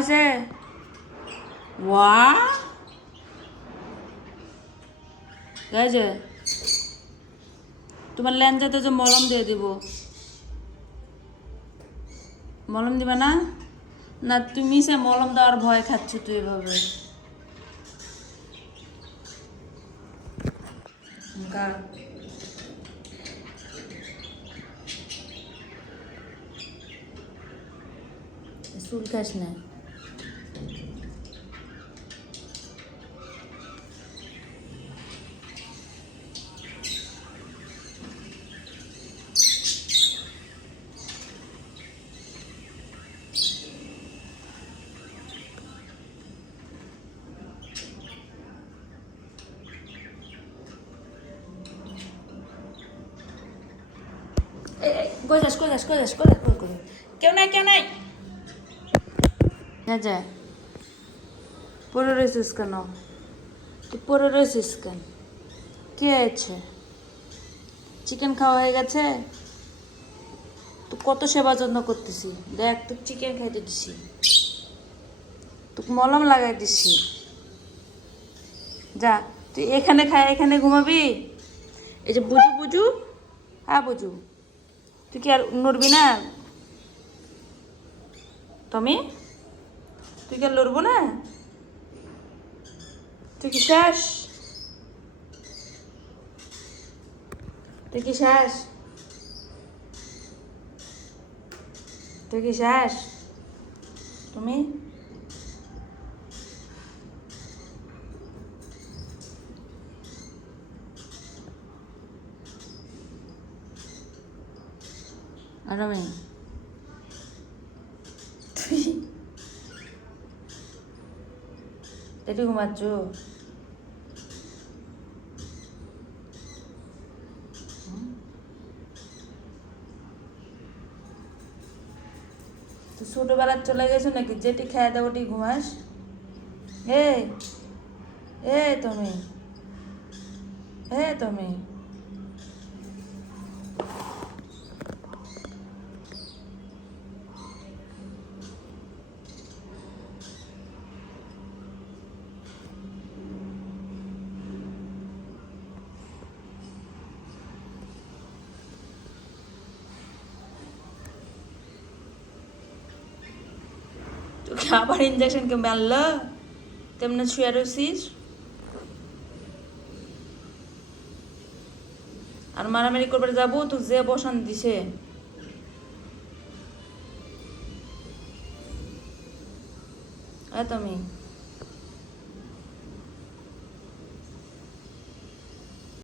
আছে ওয়া গাইছে তোমার ল্যাঞ্জাতে যে মলম দিয়ে দিব। মলম দিবে না? না তুমি সে মলম দেওয়ার ভয় খাচ্ছ তুই এভাবে। চুল খাস না। কোথাস কোথাস কোথাস কোথাস কোথাস কেউ নাই কেউ নাই। যা পরে রয়েছিস কেন? তুই পরে রয়েছিস কেন? কে আছে? চিকেন খাওয়া হয়ে গেছে? তো কত সেবা যত্ন করতেছি, দেখ তুই চিকেন খাইতে দিছি, তোকে মলম লাগাই দিছি। যা তুই এখানে খায় এখানে ঘুমাবি। এই যে বুঝু বুঝু, হ্যাঁ বুঝু, তুই কি আর নড়বি না? তুমি তুই কি আর লড়বো না? তুই কি শেষ? তুই কি শেষ? তুই কি শেষ? তুমি আর আমি তুই এটি ঘুমাচ্ছ? তুই ছোটবেলা চলে গেছো নাকি? যেটি খেয়ে দেবো ওটি ঘুমাস? এ এ তুমি তুমি তোকে আবার ইঞ্জেকশনকে মারলো, তেমনি শুয়ে রয়েছিস আর মারামারি করবার যাবো। তো যে বসান দিছে তুমি